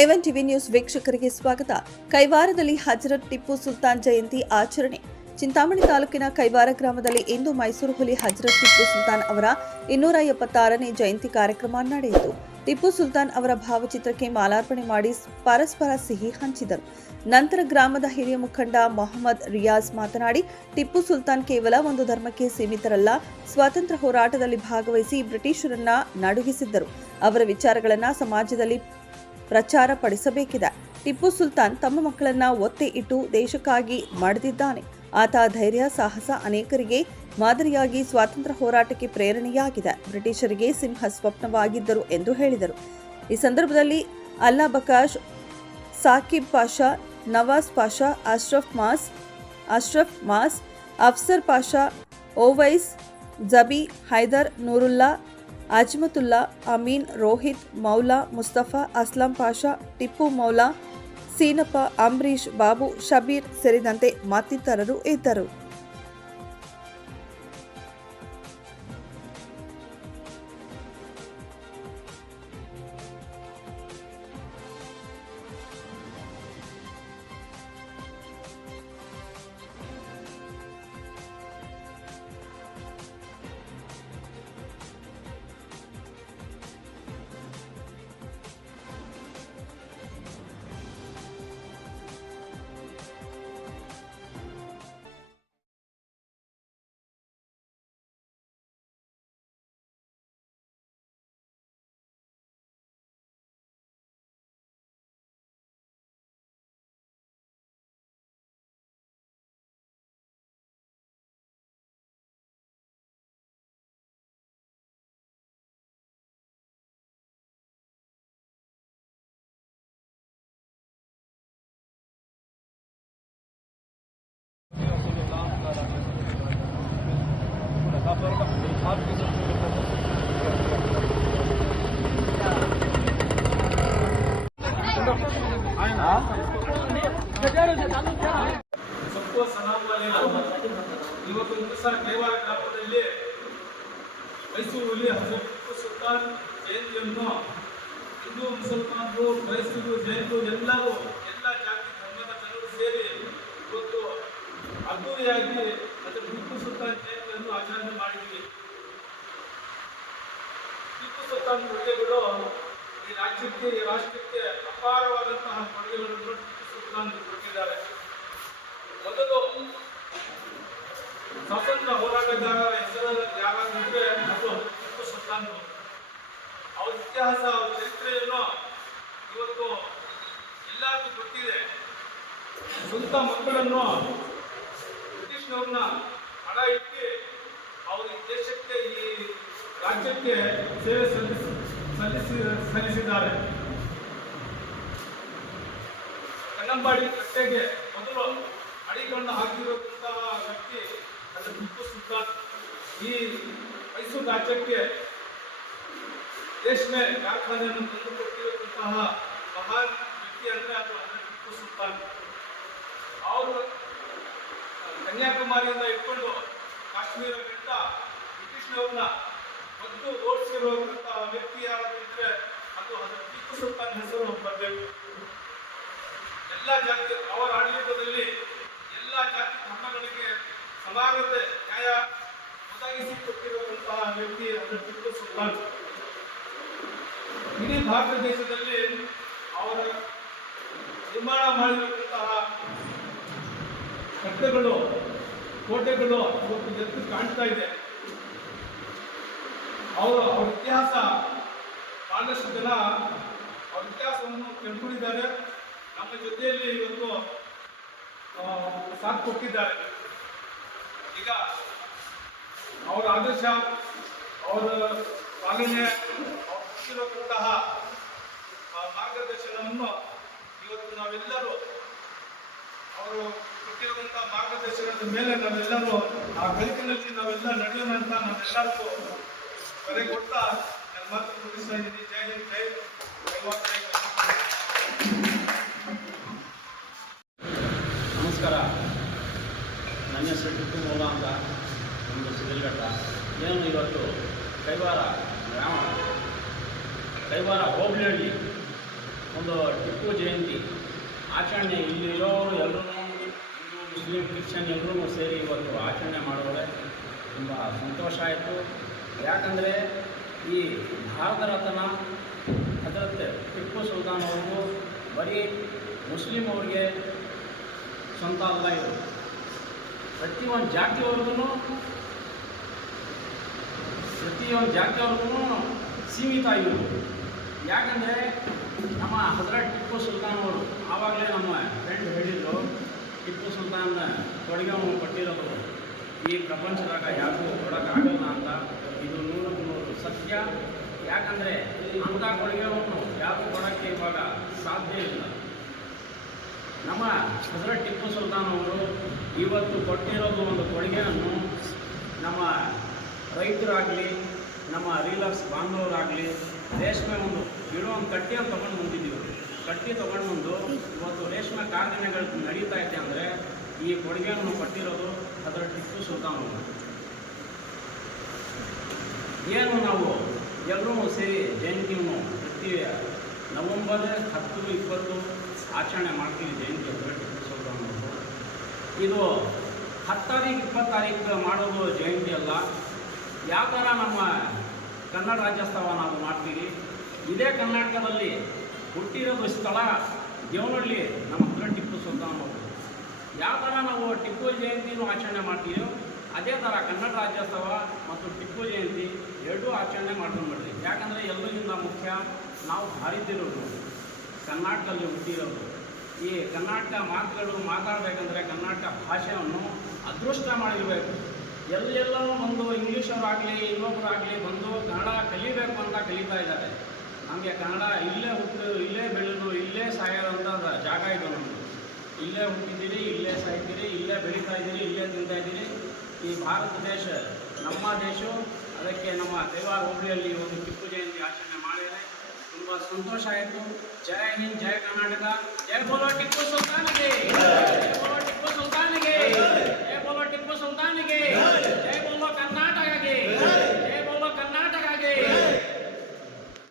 ಎವನ್ TV news ವೀಕ್ಷಕರಿಗೆ ಸ್ವಾಗತ. ಕೈವಾರದಲ್ಲಿ ಹಜರತ್ ಟಿಪ್ಪು ಸುಲ್ತಾನ್ ಜಯಂತಿ ಆಚರಣೆ. ಚಿಂತಾಮಣಿ ತಾಲೂಕಿನ ಕೈವಾರ ಗ್ರಾಮದಲ್ಲಿ ಇಂದು ಮೈಸೂರು ಹುಲಿ ಹಜರತ್ ಟಿಪ್ಪು ಸುಲ್ತಾನ್ ಅವರ ಇನ್ನೂರ ಎಪ್ಪತ್ತಾರನೇ ಜಯಂತಿ ಕಾರ್ಯಕ್ರಮ ನಡೆಯಿತು. ಟಿಪ್ಪು ಸುಲ್ತಾನ್ ಅವರ ಭಾವಚಿತ್ರಕ್ಕೆ ಮಾಲಾರ್ಪಣೆ ಮಾಡಿ ಪರಸ್ಪರ ಸಿಹಿ ಹಂಚಿದರು. ನಂತರ ಗ್ರಾಮದ ಹಿರಿಯ ಮುಖಂಡ ಮೊಹಮ್ಮದ್ ರಿಯಾಜ್ ಮಾತನಾಡಿ, ಟಿಪ್ಪು ಸುಲ್ತಾನ್ ಕೇವಲ ಒಂದು ಧರ್ಮಕ್ಕೆ ಸೀಮಿತರಲ್ಲ, ಸ್ವಾತಂತ್ರ್ಯ ಹೋರಾಟದಲ್ಲಿ ಭಾಗವಹಿಸಿ ಬ್ರಿಟಿಷರನ್ನ ನಡುಗಿಸಿದ್ದರು. ಅವರ ವಿಚಾರಗಳನ್ನು ಸಮಾಜದಲ್ಲಿ ಪ್ರಚಾರ ಪಡಿಸಬೇಕಿದೆ. ಟಿಪ್ಪು ಸುಲ್ತಾನ್ ತಮ್ಮ ಮಕ್ಕಳನ್ನ ಒತ್ತೆ ಇಟ್ಟು ದೇಶಕ್ಕಾಗಿ ಮಾಡುತ್ತಿದ್ದಾನೆ ಆತ ಧೈರ್ಯ, ಸಾಹಸ ಅನೇಕರಿಗೆ ಮಾದರಿಯಾಗಿ ಸ್ವಾತಂತ್ರ್ಯ ಹೋರಾಟಕ್ಕೆ ಪ್ರೇರಣೆಯಾಗಿದೆ. ಬ್ರಿಟಿಷರಿಗೆ ಸಿಂಹ ಸ್ವಪ್ನವಾಗಿದ್ದರು ಎಂದು ಹೇಳಿದರು. ಈ ಸಂದರ್ಭದಲ್ಲಿ ಅಲ್ಲಾ ಬಕಾಶ್, ಸಾಕಿಬ್ ಪಾಷಾ, ನವಾಜ್ ಪಾಷಾ, ಅಶ್ರಫ್ ಮಾಸ್ ಅಶ್ರಫ್ ಮಾಸ್, ಅಫ್ಸರ್ ಪಾಷಾ, ಓವೈಸ್ ಜಬಿ ಹೈದರ್, ನೂರುಲ್ಲಾ ಅಜ್ಮತುಲ್ಲಾ, ಅಮೀನ್, ರೋಹಿತ್, ಮೌಲಾ, ಮುಸ್ತಫಾ, ಅಸ್ಲಾಂ ಪಾಷಾ, ಟಿಪ್ಪು ಮೌಲಾ, ಸೀನಪ್ಪ ಅಂಬರೀಶ್ ಬಾಬು, ಶಬೀರ್ ಸೇರಿದಂತೆ ಮತ್ತಿತರರು ಇದ್ದರು. ಇವತ್ತು ಸರ್ ದೇವಾಲಯ ಗ್ರಾಮದಲ್ಲಿ ಮೈಸೂರು ಹುಲಿ ಹಜರತ್ ಸುಲ್ತಾನ್ ಜಯಂತಿಯನ್ನು ಹಿಂದೂ ಮುಸಲ್ಮಾನರು ಕ್ರೈಸ್ತರು ಜೈನರು ಎಲ್ಲರೂ ಎಲ್ಲ ಜಾತಿ ಧರ್ಮದ ಜನರು ಸೇರಿ ಇವತ್ತು ಅದ್ದೂರಿಯಾಗಿ ಅದರ ಟಿಪ್ಪು ಸುಲ್ತಾನ್ ಜಯಂತಿಯನ್ನು ಆಚರಣೆ ಮಾಡಿದ್ವಿ. ಟಿಪ್ಪು ಸುಲ್ತಾನ್ ಕೊಡುಗೆಗಳು ಈ ರಾಜ್ಯಕ್ಕೆ ಈ ರಾಷ್ಟ್ರಕ್ಕೆ ಅಪಾರವಾದಂತಹ ಕೊಡುಗೆಗಳನ್ನು ಟಿಪ್ಪು ಸುಲ್ತಾನ್ ಕೊಟ್ಟಿದ್ದಾರೆ ಮೊದಲು ಸ್ವಾತಂತ್ರ್ಯ ಹೋರಾಟಗಾರರ ಹೆಸರಲ್ಲಿ ಯಾರಾಗಿದ್ರೆ ಅದು ಟಿಪ್ಪು ಸುಲ್ತಾನ್ ಅವ್ರ ಇತಿಹಾಸ ಅವ್ರ ಚರಿತ್ರೆಯನ್ನು ಇವತ್ತು ಎಲ್ಲರಿಗೂ ಗೊತ್ತಿದೆ. ಸ್ವಂತ ಮಕ್ಕಳನ್ನು ಬ್ರಿಟಿಷ್ನವ್ರನ್ನ ಹಣ ಇಟ್ಟು ಅವರು ದೇಶಕ್ಕೆ, ಈ ರಾಜ್ಯಕ್ಕೆ ಸೇವೆ ಸಲ್ಲಿಸಿ ಸಲ್ಲಿಸಿ, ಸಲ್ಲಿಸಿದ್ದಾರೆ. ಕನ್ನಂಬಾಡಿ ಕಟ್ಟೆಗೆ ಮೊದಲು ಅಡಿಗಳನ್ನು ಹಾಕಿರುವಂತಹ ವ್ಯಕ್ತಿ ಅದು ಟಿಪ್ಪು ಈ ಮೈಸೂರು ರಾಜ್ಯಕ್ಕೆ ರೇಷ್ಮೆ ಕಾರ್ಖಾನೆಯನ್ನು ತಂದುಕೊಟ್ಟಿರುವಂತಹ ಮಹಾನ್ ವ್ಯಕ್ತಿ ಅಂದರೆ ಅದು ಟಿಪ್ಪು ಸುಲ್ತಾನ್. ಅವರು ಕನ್ಯಾಕುಮಾರಿಯಿಂದ ಇಟ್ಕೊಂಡು ಕಾಶ್ಮೀರ ಬೆಟ್ಟ ಬ್ರಿಟಿಷ್ನವ್ರನ್ನ ಮೊದಲು ಓಡಿಸಿರುವಂತಹ ವ್ಯಕ್ತಿ ಯಾರಾದ್ರೂ ಇದ್ರೆ ಅದು ಅದರ ಟಿಪ್ಪು ಸುಲ್ತಾನ್ ಹೆಸರು ಬರಬೇಕು ಎಲ್ಲ ಜಾತಿ, ಅವರ ಆಡಳಿತದಲ್ಲಿ ಎಲ್ಲ ಜಾತಿ ಧರ್ಮಗಳಿಗೆ ಸಮಾನತೆ, ನ್ಯಾಯ ಒದಗಿಸಿ ಕೊಟ್ಟಿರುವಂತಹ ವ್ಯಕ್ತಿ ಅದರ ಟಿಪ್ಪು ಸುಲ್ತಾನ್. ಇಡೀ ಭಾರತ ದೇಶದಲ್ಲಿ ಅವರ ನಿರ್ಮಾಣ ಮಾಡಿರುವಂತಹ ಕಟ್ಟೆಗಳು, ಕೋಟೆಗಳು ಇವತ್ತು ಎದ್ದು ಕಾಣ್ತಾ ಇದೆ. ಅವರ ಅವರ ಇತಿಹಾಸ ಬಹಳಷ್ಟು ಜನ ಅವರ ಇತಿಹಾಸವನ್ನು ಕಂಡುಕೊಂಡಿದ್ದಾರೆ. ನಮ್ಮ ಜೊತೆಯಲ್ಲಿ ಇವತ್ತು ಸಾಥ್ ಕೊಟ್ಟಿದ್ದಾರೆ. ಈಗ ಅವರ ಆದರ್ಶ, ಅವರ ಪಾಲನೆ ಅವ್ರು ಕೊಟ್ಟಿರುವಂತಹ ಮಾರ್ಗದರ್ಶನವನ್ನು ಇವತ್ತು ನಾವೆಲ್ಲರೂ ಅವರು ಕೊಟ್ಟಿರುವಂತಹ ಮಾರ್ಗದರ್ಶನದ ಮೇಲೆ ನಾವೆಲ್ಲರೂ ಆ ಕಲಿಕಿನಲ್ಲಿ ನಾವೆಲ್ಲ ನಡೆಯೋಣ ನಾವೆಲ್ಲರಿಗೂ ಕೊನೆ ಕೊಡ್ತಾ ನನ್ನ ಮಾತು ಮುಗಿಸ್ತಾ ಇದ್ದೀನಿ. ಜೈ ಹಿಂದ್, ಜೈ ನಮಸ್ಕಾರ. ನನ್ನ ಹೆಸರು ಮೌಲ ಅಂತ ನಮ್ಮದು ಸಿಗಲ್ಘಟ್ಟ. ಏನು ಇವತ್ತು ಕೈವಾರ ಗ್ರಾಮ. ಕೈವಾರ ಹೋಬಳಿಯಲ್ಲಿ ಒಂದು ಟಿಪ್ಪು ಜಯಂತಿ. ಆಚರಣೆ ಇಲ್ಲಿರೋರು ಎಲ್ಲರೂ ಹಿಂದೂ, ಮುಸ್ಲಿಂ, ಕ್ರಿಶ್ಚಿಯನ್ ಎಲ್ಲರೂ ಸೇರಿ ಇವತ್ತು ಆಚರಣೆ ಮಾಡೋರೆ. ತುಂಬ ಸಂತೋಷ ಆಯಿತು. ಯಾಕಂದರೆ ಈ ಭಾರತ ರತ್ನ ಹಜರತ್ ಟಿಪ್ಪು ಸುಲ್ತಾನ್ ಅವ್ರಿಗೂ ಬರೀ ಮುಸ್ಲಿಂ ಅವ್ರಿಗೆ ಸ್ವಂತ ಅಲ್ಲ ಇದು. ಪ್ರತಿಯೊಂದು ಜಾತಿಯವ್ರಿಗೂ ಪ್ರತಿಯೊಂದು ಜಾತಿಯವ್ರಿಗೂ ಸೀಮಿತ ಇವರು ಯಾಕಂದರೆ ನಮ್ಮ ಹಜರತ್ ಟಿಪ್ಪು ಸುಲ್ತಾನ್ ಅವರು ಆವಾಗಲೇ ನಮ್ಮ ಫ್ರೆಂಡ್ ಹೇಳಿದರು, ಟಿಪ್ಪು ಸುಲ್ತಾನ್ ಕೊಡುಗೆವನ್ನು ಕೊಟ್ಟಿರೋದು. ಈ ಪ್ರಪಂಚದಾಗ ಯಾರಿಗೂ ಕೊಡೋಕ್ಕಾಗಲ್ಲ ಅಂತ. ಇದು ನೂರಕ್ಕೆ ನೂರು ಸತ್ಯ. ಯಾಕಂದರೆ ಅಂಥ ಕೊಡುಗೆವನ್ನು ಯಾರು ಕೊಡೋಕ್ಕೆ ಇವಾಗ ಸಾಧ್ಯ ಇಲ್ಲ. ನಮ್ಮ ಹಜರತ್ ಟಿಪ್ಪು ಸುಲ್ತಾನ್ ಅವರು ಇವತ್ತು ಕೊಟ್ಟಿರೋದು ಒಂದು ಕೊಡುಗೆಯನ್ನು ನಮ್ಮ ರೈತರಾಗಲಿ, ನಮ್ಮ ರೀಲಕ್ಸ್ ಬಾಂಧವರಾಗಲಿ, ರೇಷ್ಮೆ ಒಂದು ಗಿಡ ಒಂದು ಕಟ್ಟಿಯನ್ನು ತೊಗೊಂಡು ಬಂದಿದ್ದೀವಿ. ಕಟ್ಟಿ ತೊಗೊಂಡು ಬಂದು ಇವತ್ತು ರೇಷ್ಮೆ ಕಾರ್ಖಾನೆಗಳು ನಡೀತಾ ಇದೆ ಅಂದರೆ ಈ ಕೊಡುಗೆಯನ್ನು ಕಟ್ಟಿರೋದು ಅದರ ಟಿಪ್ಪು ಸುಲ್ತಾನ್ ಏನು ನಾವು ಎಲ್ಲರೂ ಸೇರಿ ಜಯಂತಿಯನ್ನು ಪ್ರತಿ ನವಂಬರ್ ಹತ್ತು, ಇಪ್ಪತ್ತು ಆಚರಣೆ ಮಾಡ್ತೀವಿ ಜಯಂತಿ ಅಂದರೆ ಟಿಪ್ಪು ಸುಲ್ತಾನ್ ಇದು ಹತ್ತು ತಾರೀಕು ಇಪ್ಪತ್ತು ತಾರೀಕು ಮಾಡೋದು ಜಯಂತಿ ಅಲ್ಲ. ಯಾವ ಥರ ನಮ್ಮ ಕನ್ನಡ ರಾಜ್ಯೋತ್ಸವ ನಾವು ಮಾಡ್ತೀವಿ? ಇದೇ ಕರ್ನಾಟಕದಲ್ಲಿ ಹುಟ್ಟಿರೋದು ಸ್ಥಳ ದೇವನಹಳ್ಳಿ, ನಮ್ಮ ಹತ್ರ ಟಿಪ್ಪು ಸುಲ್ತಾನ್ ಅವರು. ಯಾವ ಥರ ನಾವು ಟಿಪ್ಪು ಜಯಂತಿನೂ ಆಚರಣೆ ಮಾಡ್ತೀವೋ, ಅದೇ ಥರ ಕನ್ನಡ ರಾಜ್ಯೋತ್ಸವ ಮತ್ತು ಟಿಪ್ಪು ಜಯಂತಿ ಎರಡೂ ಆಚರಣೆ ಮಾಡ್ಕೊಂಡು ಬಿಡ್ರಿ ಯಾಕಂದರೆ ಎಲ್ಲರಿಗಿಂತ ಮುಖ್ಯ ನಾವು ಭಾರತೀಯರು. ಕರ್ನಾಟಕದಲ್ಲಿ ಹುಟ್ಟಿರೋದು. ಈ ಕರ್ನಾಟಕ ಮಾತುಗಳು ಮಾತಾಡಬೇಕಂದ್ರೆ ಕರ್ನಾಟಕ ಭಾಷೆಯನ್ನು ಅದೃಷ್ಟ ಮಾಡಿರಬೇಕು. ಎಲ್ಲೆಲ್ಲೋ ಬಂದು ಇಂಗ್ಲೀಷವರಾಗಲಿ ಇನ್ನೊಬ್ಬರಾಗಲಿ ಬಂದು ಕನ್ನಡ ಕಲಿಬೇಕು ಅಂತ ಕಲಿತಾ ಇದ್ದಾರೆ. ಹಂಗೆ ಕನ್ನಡ ಇಲ್ಲೇ ಹುಟ್ಟಿದ್ರು ಇಲ್ಲೇ ಬೆಳೆದು ಇಲ್ಲೇ ಸಾಯೋದಂತ ಜಾಗ ಇದು ನಮ್ಮದು ಇಲ್ಲೇ ಹುಟ್ಟಿದ್ದೀರಿ, ಇಲ್ಲೇ ಸಾಯ್ತೀರಿ, ಇಲ್ಲೇ ಬೆಳೀತಾ ಇದ್ದೀರಿ, ಇಲ್ಲೇ ತಿಂತಾ ಇದ್ದೀರಿ. ಈ ಭಾರತ ದೇಶ, ನಮ್ಮ ದೇಶ ಅದಕ್ಕೆ ನಮ್ಮ ದೇವಾರ ಹುಬ್ಬಳ್ಳಿಯಲ್ಲಿ ಒಂದು ಟಿಪ್ಪು ಜಯಂತಿ ಆಚರಣೆ ಮಾಡಿದರೆ ತುಂಬ ಸಂತೋಷ ಆಯಿತು. ಜಯ ಹಿಂದ್ ಜಯ ಕರ್ನಾಟಕ. ಜಯ ಬೋಲೋ ಟಿಪ್ಪು ಸುಲ್ತಾನಿಗೆ. ಟಿಪ್ಪು ಸುಲ್ತಾನಿಗೆ. ಜಯ ಬೋಲೋ ಟಿಪ್ಪು ಸುಲ್ತಾನಿಗೆ. ಜಯ ಬೋಲೋ ಕರ್ನಾಟಕಗೆ.